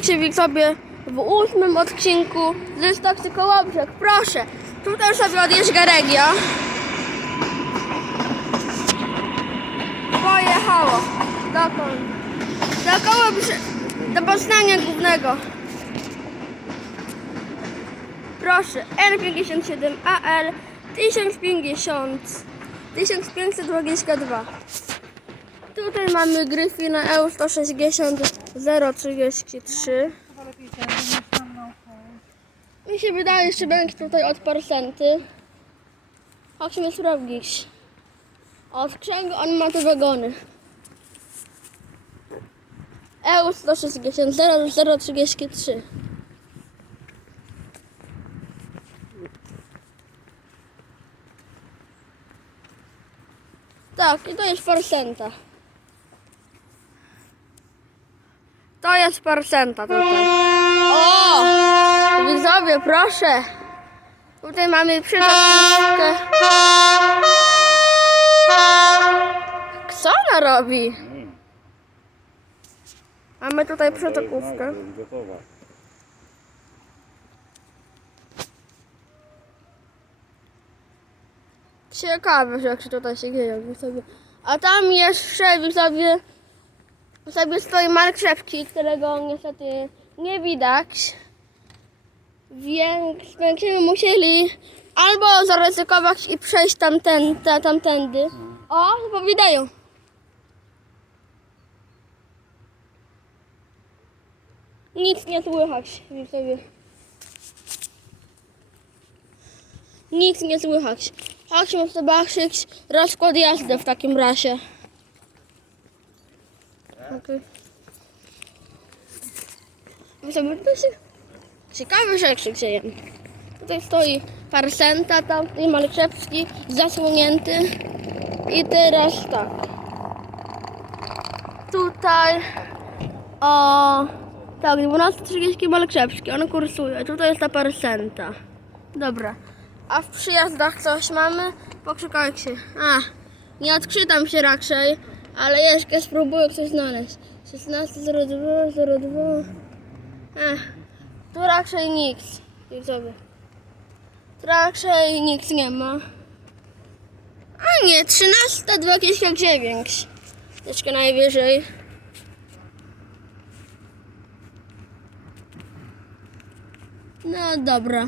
Witajcie sobie w ósmym odcinku z Toksy Kołobrzeg. Proszę, tutaj sobie odjeżdża Regia. Pojechało. Dokąd? Do Kołobrzeg, do Poznania Głównego. Proszę, N57AL 1050 1522. Tutaj mamy Gryfina EU160 033. Chyba lepiej ten, niż tam naokoło. Mi się wydaje, że będzie tutaj od parcenty. Chodźmy sprawdzić. Od czego on ma te wagony? EU160 0033. Tak, i to jest parcenta. To jest parcenta tutaj. O! Widzowie, proszę. Tutaj mamy przyczepkę. Co ona robi? Mamy tutaj. Gotowa. Ciekawe rzeczy tutaj się. Widzowie. A tam jeszcze, widzowie, sobie stoi Mark Krzepki, którego niestety nie widać. Więc będziemy musieli albo zaryzykować i przejść tamten, ta, tamtędy. O, widają. Nic nie słychać, widzowie. Nic nie słychać. Chodźmy zobaczyć rozkład jazdy w takim razie. Okay. Tutaj się ciekawe rzeczy dzieją. Tutaj stoi Parsenta, tam stoi Malczewski zasłonięty. I teraz tak. Tutaj o tak, 12.30 Malczewski, on kursuje. Tutaj jest ta Parsenta. Dobra. A w przyjazdach coś mamy? Poczekajcie. A, nie odczytam się raczej, ale jeszcze spróbuję coś znaleźć. 16.02.02 Ech, tu raczej nic. Widzowie. Tu raczej nic nie ma. A nie, 13.29. Jeszcze najwyżej. No dobra.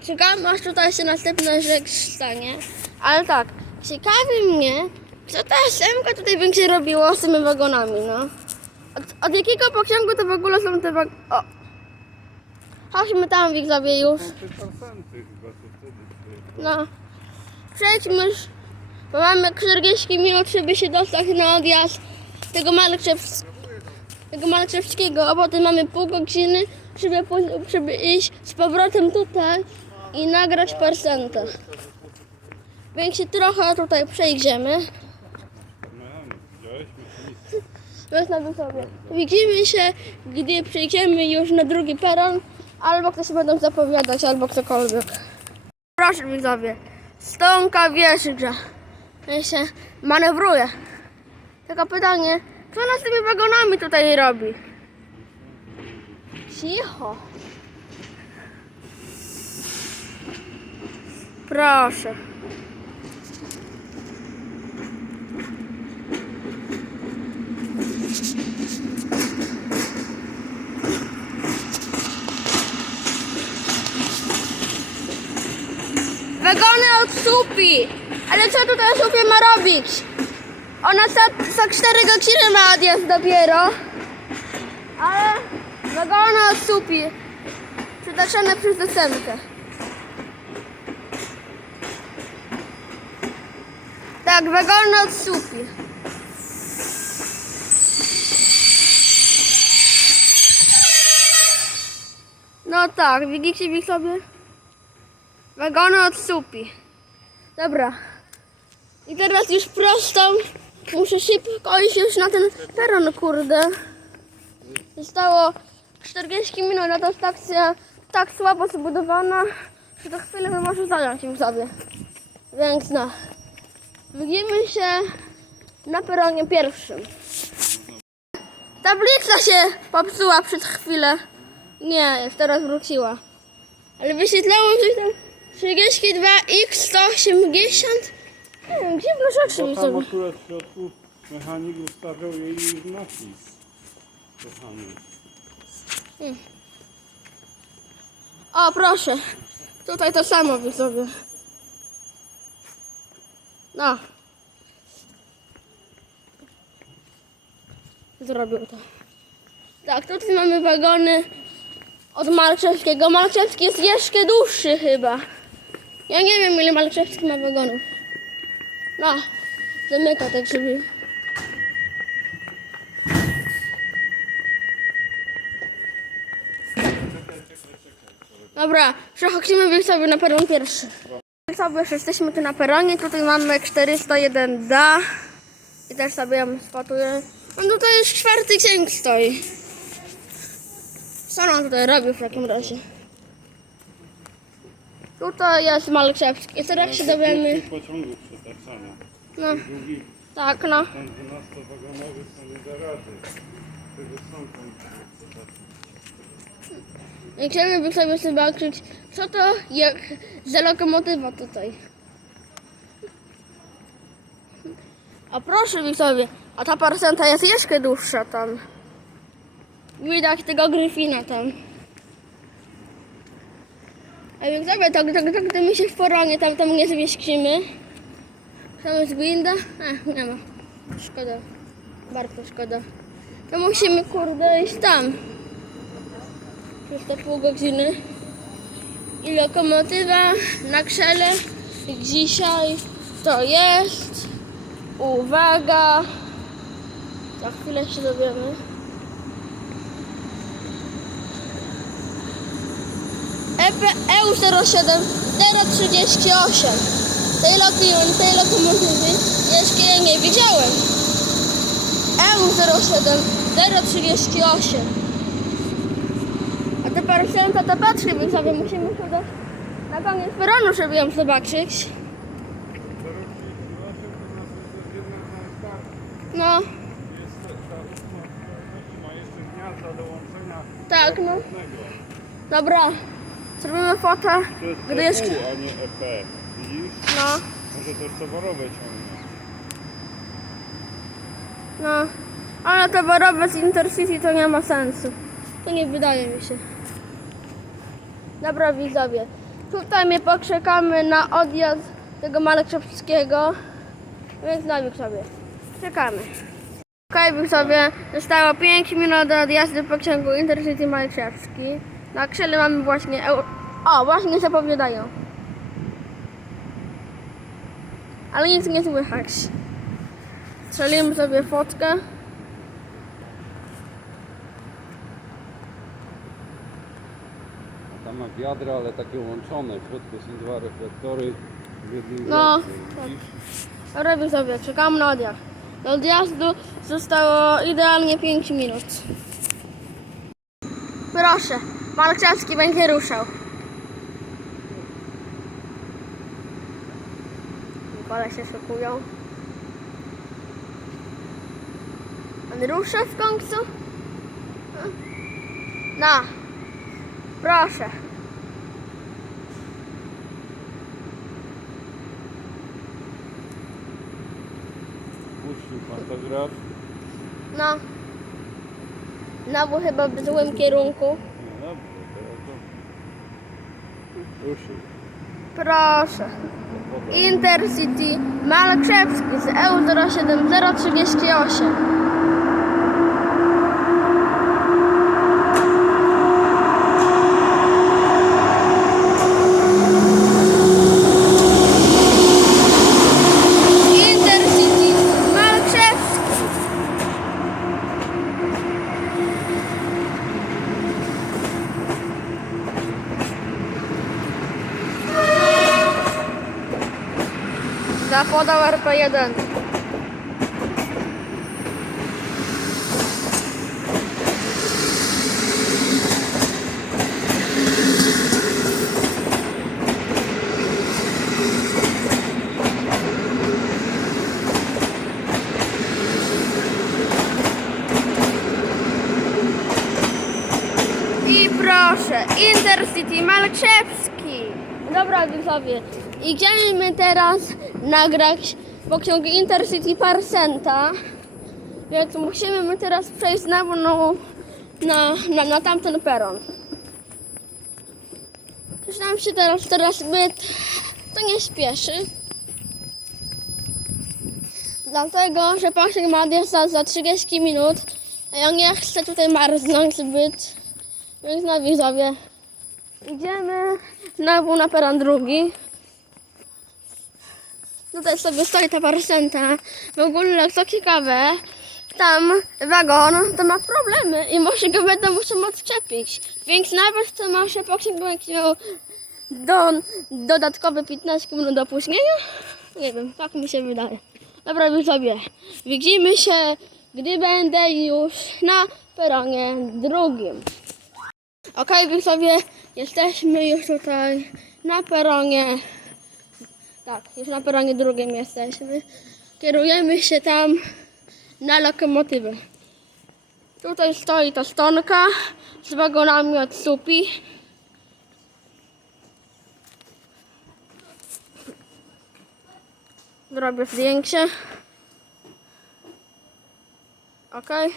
Czekam aż tutaj się następna rzecz stanie. Ale tak, ciekawi mnie, co ta SMK tutaj będzie robiła z tymi wagonami, no. Od, od jakiego pociągu to w ogóle są te wagony? O! Chodźmy tam, widzowie, już. No. Przejdźmy już, bo mamy 40 minut, żeby się dostać na odjazd tego Malczews- tego Malczewskiego, a potem mamy pół godziny, żeby, żeby iść z powrotem tutaj i nagrać parcentę. Więc się trochę tutaj przejdziemy. No, widziałeś? Na sobie. Widzimy się, gdy przejdziemy już na drugi peron, albo ktoś będą zapowiadać, albo ktokolwiek. Proszę widzowie, stonka. Ja się manewruje. Tylko pytanie, co ona z tymi wagonami tutaj robi? Cicho. Proszę. Wagony od supi! Ale co tutaj supie ma robić? Ona za 4 godziny ma odjazd dopiero. Ale wagony od supi. Przytaczane przez docenkę. Tak, wagony od supi. No tak, widzicie mi sobie? Wagony od supi. Dobra. I teraz już prostą. Muszę szybko iść już na ten peron, kurde. Zostało 40 minut, a ta stacja tak słabo zbudowana, że to chwilę mi może zająć im sobie. Więc no. Widzimy się na peronie pierwszym. Tablica się popsuła przez chwilę. Nie, jest teraz wróciła. Ale wyświetlało coś tam 32x180. Nie wiem, dziwne rzeczy Bo mi tam sobie. akurat w środku mechanik ustawiał jej napis. Kochany. O, proszę. Tutaj to samo widzowie. No. Zrobił to. Tak, tutaj mamy wagony od Malczewskiego. Malczewski jest jeszcze dłuższy chyba. Ja nie wiem ile Malczewski ma wagonów. No, zamyka te drzwi. Dobra, przechodzimy sobie na peron pierwszy. Sobie już jesteśmy tu na peronie, tutaj mamy 401D i też sobie ją spatuję. No tutaj już czwarty księg stoi. Co on tutaj robił w takim razie? Tutaj jest Malczewski. I teraz się dowiemy. Przetaczania. No, Długi, tak, no. ten 12-wagonowy są nie da rady. Tego są tam przetaczane. I chciałbym sobie zobaczyć, co to jak za lokomotywa tutaj. A proszę widzowie, a ta parcenta jest jeszcze dłuższa tam. Widać tego gryfina tam. A więc tak, tak, tak, to mi się w poronie tam, tam nie zmieścimy. Tam jest gwinda? A, nie ma. Szkoda. Bardzo szkoda. To musimy kurde iść tam przez te pół godziny. I lokomotywa na krzele dzisiaj to jest. Uwaga! Za chwilę się dowiemy. E EP EU07 038 tej, loki, tej lokomotywy jeszcze ja nie widziałem. E EU07 038 a te parcenta to patrzcie, więc sobie musimy chyba na koniec peronu, żeby ją zobaczyć. No, tak, no. Dobra, zrobimy fotę, To jest gdy jest... EU, a nie EP. Widzisz? No, Może też towarowe ciągnie. no. Ale towarowe z Intercity to nie ma sensu. To nie wydaje mi się. Dobra, widzowie. Tutaj my poczekamy na odjazd tego Maleczewskiego. Więc damy sobie. Czekamy. Okej, sobie zostało 5 minut do odjazdu pociągu Intercity Maleczewski. Na krzele mamy właśnie... Eu... O, właśnie zapowiadają. Ale nic nie słychać. Strzelimy sobie fotkę. A tam ma wiadra, ale takie łączone. W środku są dwa reflektory. No, tak. Robię sobie, czekam na odjazd. Do odjazdu zostało idealnie 5 minut. Proszę, Malczewski będzie ruszał. Kole się szykują. On rusza w końcu? No, proszę. Puścił pantograf. No. Znowu chyba w złym kierunku. No dobrze, teraz to... Ruszył. Proszę. Intercity Malkrzewski z E EU07038. dodał RP1. I proszę, Intercity Malczewski. Dobra widzowie, idziemy teraz nagrać pociąg Intercity Parsenta. Więc musimy my teraz przejść znowu no, na, na, na tamten peron. Już nam się teraz, teraz zbyt to nie śpieszy. Dlatego, że pociąg ma odjazd za, za 30 minut, a ja nie chcę tutaj marznąć zbyt. Więc na widzowie idziemy znowu na peron drugi. Tutaj sobie stoi ta parsenta. W ogóle co ciekawe, tam wagon to ma problemy i może go będą musiał odczepić. Więc nawet to pociąg będzie miał do, dodatkowe 15 minut opóźnienia? Nie wiem, tak mi się wydaje. Dobra, widzowie, widzimy się, gdy będę już na peronie drugim. Okej, widzowie, jesteśmy już tutaj na peronie. Tak, już na peronie drugim jesteśmy. Kierujemy się tam na lokomotywę. Tutaj stoi ta stonka z wagonami od supi. Zrobię zdjęcie. Okej.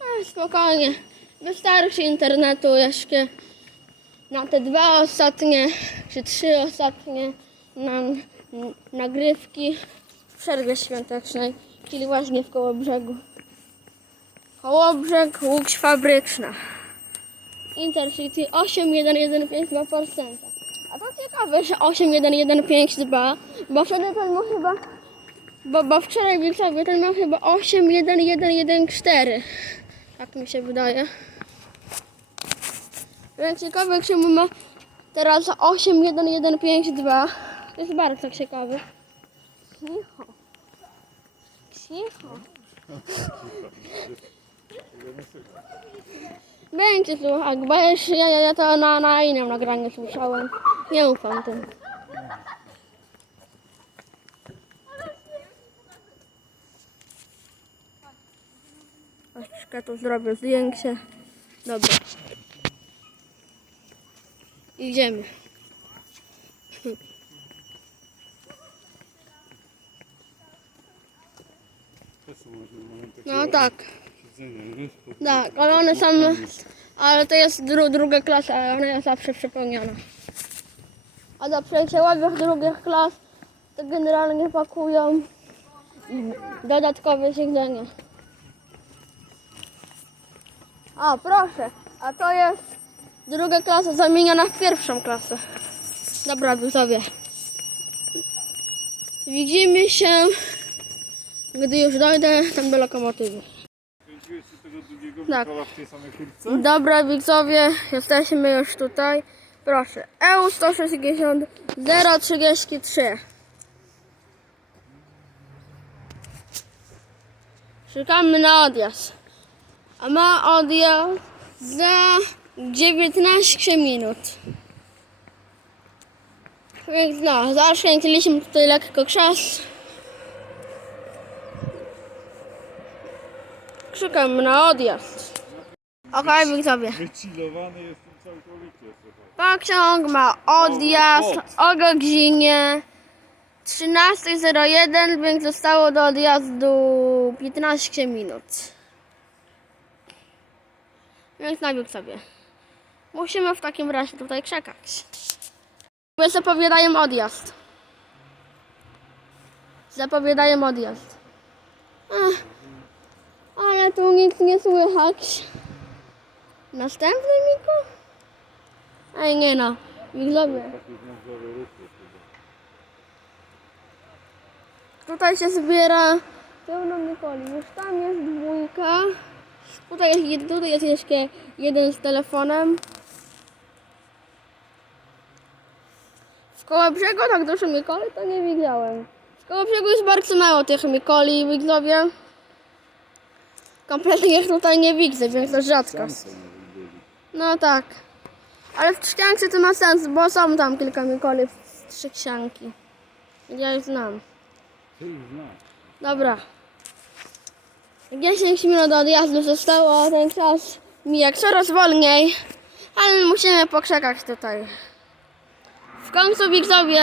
A, spokojnie. Wystarczy internetu jeszcze na te dwa ostatnie, czy trzy ostatnie na, nagrywki w przerwie świątecznej, czyli właśnie w Kołobrzegu. Kołobrzeg, Łódź Fabryczna. Intercity 81152%. A to ciekawe, że 81152, bo wtedy ten miał chyba, bo, bo wczoraj widzowie ten miał chyba 81114. Tak mi się wydaje. Ciekawe, czemu ma teraz 81152. To jest bardzo ciekawe. Cicho. Cicho. Będzie słuchać, bo jeszcze ja, ja, to na, na innym nagraniu słyszałem. Nie ufam tym. Troszkę tu zrobię zdjęcie. Dobra. Idziemy. No tak. Tak, ale one są. Ale to jest dru, druga klasa, a ona jest zawsze przepełniona. A do przejściowych drugich klas to generalnie pakują dodatkowe siedzenie. A proszę, a to jest druga klasa zamieniona w pierwszą klasę. Dobra, widzowie. Widzimy się, gdy już dojdę tam do lokomotywy. Tak. Dobra, widzowie, jesteśmy już tutaj. Proszę, EU 160 033. Czekamy na odjazd. A ma odjazd za 19 minut. Więc no, zakręciliśmy tutaj lekko krzes. Czekamy na odjazd. Okej, widzowie. Wychillowany jestem całkowicie. Pociąg ma odjazd o godzinie 13.01, więc zostało do odjazdu 15 minut. Więc najpierw sobie. Musimy w takim razie tutaj czekać. Bo zapowiadają odjazd. Zapowiadają odjazd. Ech, ale tu nic nie słychać. Następny Miko? Ej, nie no. Widzowie. Tutaj się zbiera pełno Nikoli. Już tam jest dwójka. Tutaj jest, tutaj jest jeszcze jeden z telefonem. W Kołobrzegu tak dużo Mikoli to nie widziałem. W Kołobrzegu jest bardzo mało tych Mikoli, widzowie. Kompletnie ich tutaj nie widzę, więc to rzadkość. No tak. Ale w Trzciance to ma sens, bo są tam kilka Mikoli w 10 minut do odjazdu zostało, ten czas mija coraz wolniej, ale musimy pokrzekać tutaj. Końcu widzowie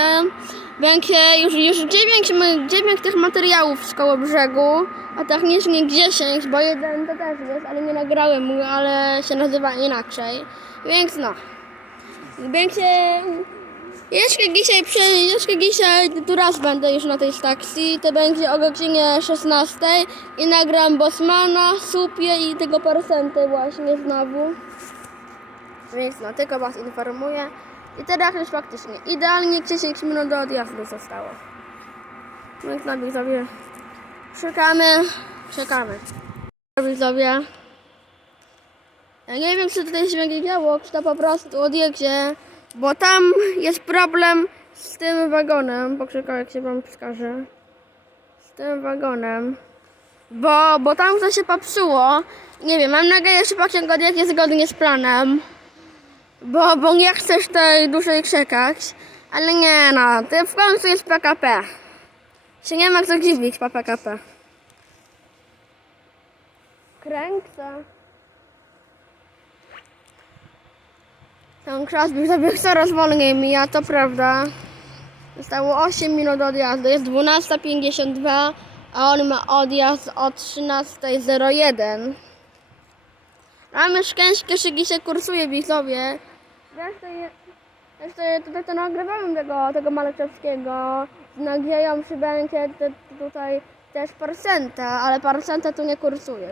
będzie już, już 9, ma- 9 tych materiałów z koło brzegu, a technicznie 10, bo jeden to też jest, ale nie nagrałem mu, ale się nazywa inaczej. Więc no. Będzie... Jeszcze dzisiaj, przy, jeszcze dzisiaj tu raz będę już na tej stacji, to będzie o godzinie 16 i nagram Bosmana, Supie i tego Parsentę właśnie znowu. Więc no, tylko was informuję. I teraz już faktycznie idealnie 10 minut do odjazdu zostało. No widzowie, czekamy, czekamy. Widzowie, ja nie wiem czy tutaj się będzie działo, czy to po prostu odjedzie, bo tam jest problem z tym wagonem, poczekaj jak się wam wskaże. Z tym wagonem. Bo, bo tam coś się popsuło. Nie wiem, mam nadzieję, że pociąg odjedzie zgodnie z planem. Bo, bo nie chcesz tutaj dłużej czekać. Ale nie no, to w końcu jest PKP. Się nie ma co dziwić po PKP. Kręcę. Ten Krasby sobie coraz wolniej mija, to prawda. Zostało 8 minut odjazdu, jest 12.52, a on ma odjazd o 13.01. A mieszkańskie szygi się kursuje widzowie. Zresztą, zresztą tutaj to nagrywałem tego, tego Maleczewskiego z nadzieją, że będzie tutaj też Parsenta, ale Parsenta tu nie kursuje.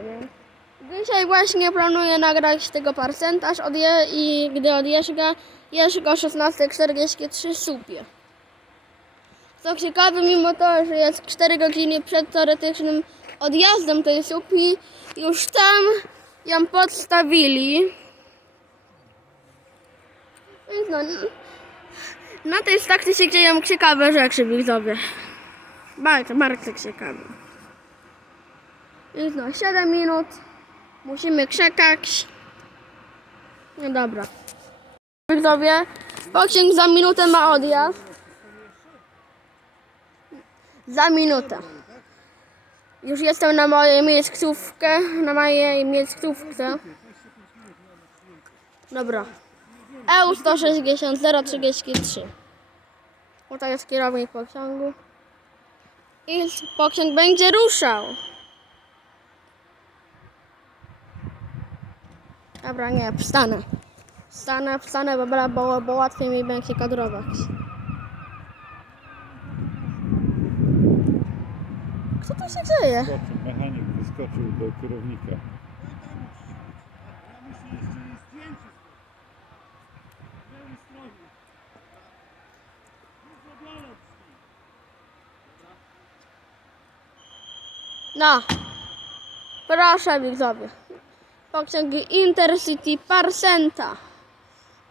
Dzisiaj właśnie planuję nagrać tego Parsenta odje i gdy odjeżdża, jest go 16.43 supie. Co ciekawe, mimo to, że jest 4 godziny przed teoretycznym odjazdem tej supi, już tam ją podstawili. No, na tej stacji się dzieją ciekawe rzeczy, widzowie. Bardzo, bardzo ciekawe. Więc no, 7 minut. Musimy czekać. No dobra. Widzowie, pociąg za minutę ma odjazd. Za minutę. Już jestem na mojej miejscówkę, na mojej miejscówce. Dobra. EU 160 033. Tutaj jest kierownik pociągu. I pociąg będzie ruszał. Dobra, nie, wstanę. Wstanę, wstanę, bo, bo, bo łatwiej mi będzie kadrować. Co tu się dzieje? Mechanik wyskoczył do kierownika. No. Proszę widzowie. Pociąg Intercity Parsenta.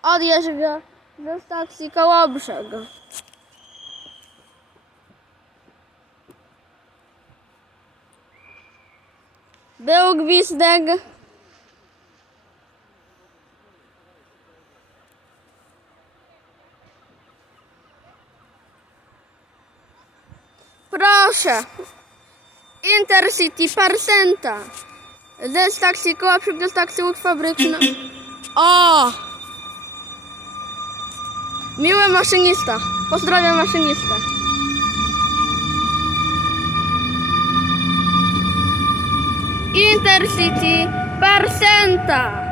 Odjeżdża do stacji Kołobrzeg. Był gwizdek. Proszę. Intercity Parsenta. Ze stacji Kołobrzeg do stacji Łódź Fabryczna. O! Miły maszynista. Pozdrawiam maszynistę. Intercity Parsenta.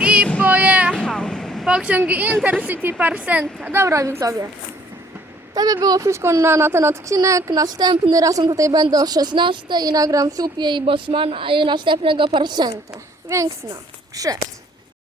I pojechał. Pociąg Intercity Parsenta. Dobra, widzowie. To by było wszystko na, na ten odcinek. Następny razem tutaj będę o 16 i nagram Supie i Bosman, a i następnego Parsenta. Więc no, cześć.